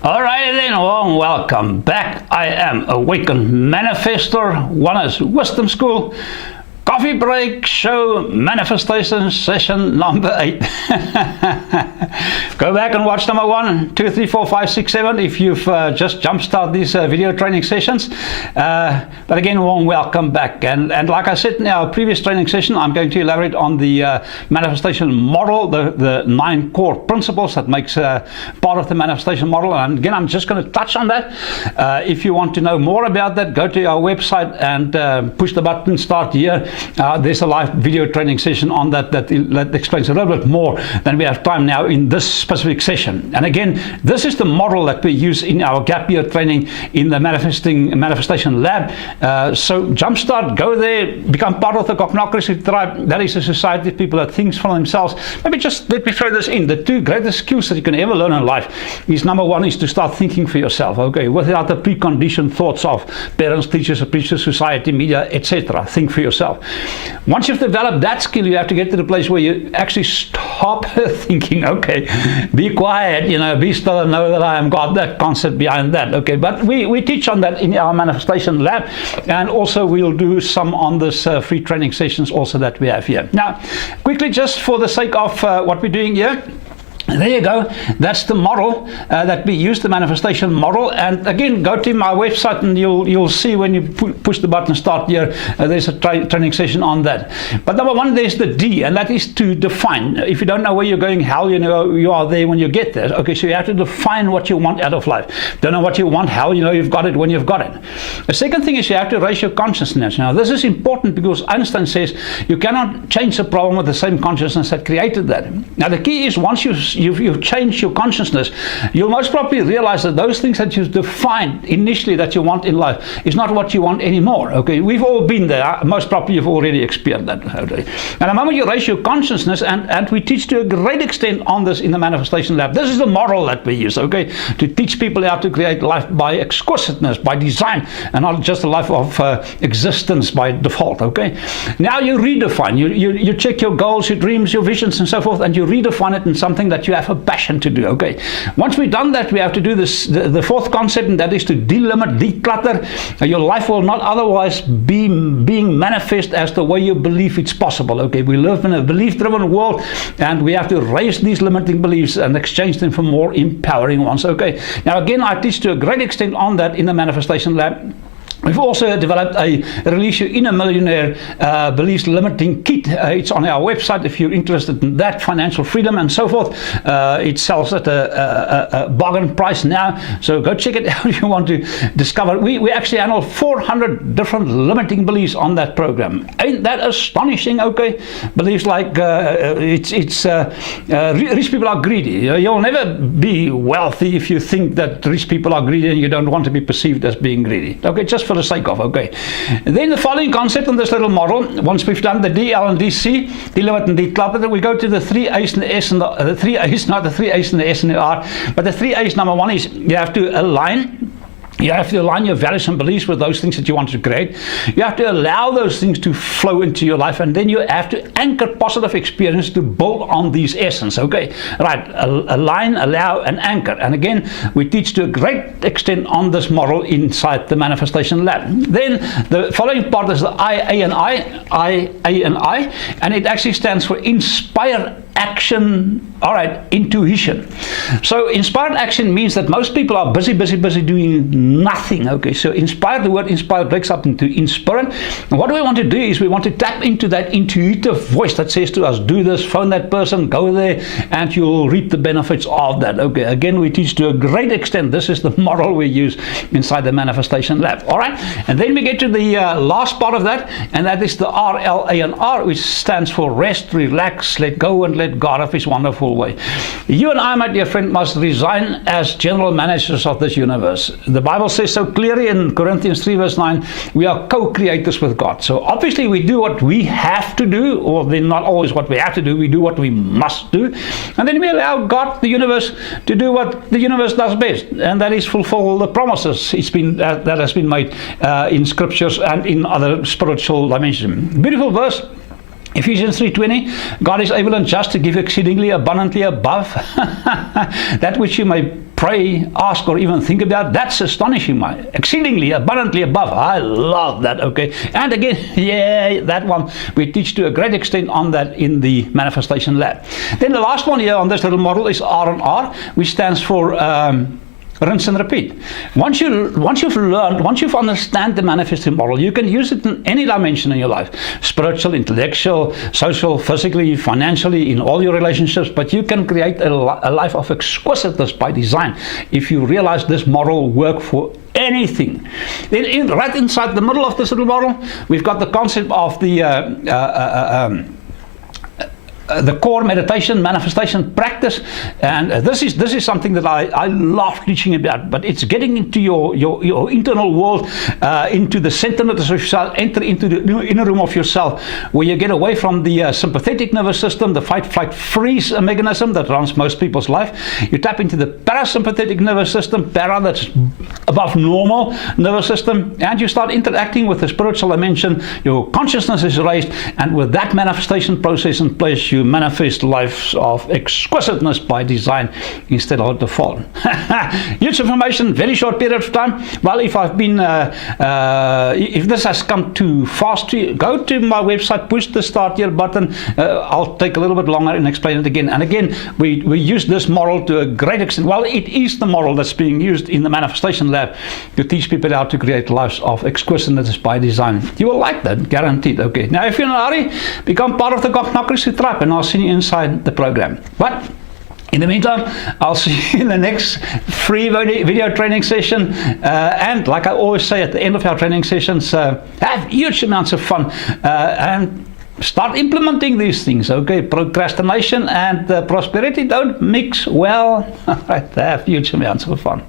All right then, warm welcome back. I am Awakened Manifestor, Oneness Wisdom School, Coffee Break Show Manifestation Session number 8. Go back and watch number 1, 2, 3, 4, 5, 6, 7 if you've just jumpstart these video training sessions. But again, warm welcome back. And like I said in our previous training session, I'm going to elaborate on the manifestation model, the 9 core principles that makes part of the manifestation model. And again, I'm just going to touch on that. If you want to know more about that, go to our website and push the button, start here. There's a live video training session on that explains a little bit more than we have time now in this specific session. And again, this is the model that we use in our gap year training in the manifestation lab. So jumpstart, go there, become part of the Cochnocracy tribe. That is a society of people that thinks for themselves. Maybe just let me throw this in. The 2 greatest skills that you can ever learn in life is, number 1 is to start thinking for yourself, okay, without the preconditioned thoughts of parents, teachers, preachers, society, media, etc. Think for yourself. Once you've developed that skill, you have to get to the place where you actually stop thinking, okay, be quiet, be still and know that I am God, that concept behind that, okay. But we teach on that in our manifestation lab, and also we'll do some on this free training sessions also that we have here. Now, quickly, just for the sake of what we're doing here, there you go. That's the model that we use, the manifestation model. And again, go to my website and you'll see when you push the button start here, there's a training session on that. But number 1, there's the D, and that is to define. If you don't know where you're going, how you know you are there when you get there. Okay, so you have to define what you want out of life. Don't know what you want, how you know you've got it when you've got it. The second thing is you have to raise your consciousness. Now, this is important because Einstein says you cannot change a problem with the same consciousness that created that. Now, the key is once you've changed your consciousness, you'll most probably realize that those things that you've defined initially that you want in life is not what you want anymore. Okay, we've all been there. Most probably you've already experienced that. Okay. And the moment you raise your consciousness, and we teach to a great extent on this in the manifestation lab. This is the model that we use, okay, to teach people how to create life by exquisiteness, by design, and not just a life of existence by default. Okay. Now you redefine. You check your goals, your dreams, your visions, and so forth, and you redefine it in something that you have a passion to do. Okay, once we've done that, we have to do this, the 4th concept, and that is to delimit, declutter. Your life will not otherwise be being manifest as the way you believe it's possible. Okay, we live in a belief-driven world, and we have to raise these limiting beliefs and exchange them for more empowering ones. Okay, now again, I teach to a great extent on that in the manifestation lab. We've also developed a Release Your Inner Millionaire Beliefs Limiting Kit. It's on our website if you're interested in that, financial freedom and so forth. It sells at a bargain price now, so go check it out if you want to discover. We actually handle 400 different limiting beliefs on that program. Ain't that astonishing? Okay, beliefs like rich people are greedy. You'll never be wealthy if you think that rich people are greedy and you don't want to be perceived as being greedy. Okay, just for the sake of, okay. And then the following concept on this little model, once we've done the D, L, and DC, delimit and declutter, we go to the 3 A's and the S and the 3 A's, not the 3 A's and the S and the R, but the 3 A's. Number 1 is you have to align. You have to align your values and beliefs with those things that you want to create. You have to allow those things to flow into your life, and then you have to anchor positive experience to build on these essence. Okay, right? Align, allow, and anchor. And again, we teach to a great extent on this model inside the manifestation lab. Then the following part is the I, A, and I, and it actually stands for Inspire Action. All right, intuition. So inspired action means that most people are busy doing nothing. Okay, so inspired, the word inspired breaks up into inspired. And what we want to do is we want to tap into that intuitive voice that says to us, do this, phone that person, go there, and you'll reap the benefits of that. Okay, again, we teach to a great extent. This is the model we use inside the manifestation lab. All right, and then we get to the last part of that, and that is the R, L, A, and R, which stands for rest, relax, let go, and let God of His wonderful way. You and I, my dear friend, must resign as general managers of this universe. The Bible says so clearly in Corinthians 3 verse 9, we are co-creators with God. So obviously we do what we have to do, or then not always what we have to do, we do what we must do. And then we allow God, the universe, to do what the universe does best, and that is fulfill the promises that has been made in scriptures and in other spiritual dimensions. Beautiful verse. Ephesians 3:20, God is able and just to give exceedingly abundantly above that which you may pray, ask, or even think about. That's astonishing, exceedingly, abundantly above. I love that, okay? And again, yeah, that one, we teach to a great extent on that in the Manifestation Lab. Then the last one here on this little model is R&R, which stands for rinse and repeat. Once you've learned, once you've understand the manifesting model, you can use it in any dimension in your life: spiritual, intellectual, social, physically, financially, in all your relationships. But you can create a life of exquisiteness by design if you realize this model works for anything. Then right inside the middle of this little model, we've got the concept of the core meditation manifestation practice, and this is something that I love teaching about. But it's getting into your internal world, into the centeredness of yourself, enter into the inner room of yourself, where you get away from the sympathetic nervous system, the fight, flight, freeze mechanism that runs most people's life. You tap into the parasympathetic nervous system, that's above normal nervous system, and you start interacting with the spiritual dimension. Your consciousness is raised, and with that manifestation process in place, you manifest lives of exquisiteness by design instead of default. Huge information, very short period of time. Well, if I've been, if this has come too fast to you, go to my website, push the start here button. I'll take a little bit longer and explain it again. And again, we use this model to a great extent. Well, it is the model that's being used in the Manifestation Lab to teach people how to create lives of exquisiteness by design. You will like that, guaranteed. Okay. Now, if you're in a hurry, become part of the Coffe tribe, and I'll see you inside the program. But in the meantime, I'll see you in the next free video training session. And like I always say at the end of our training sessions, have huge amounts of fun and start implementing these things. Okay, procrastination and prosperity don't mix well. Have huge amounts of fun.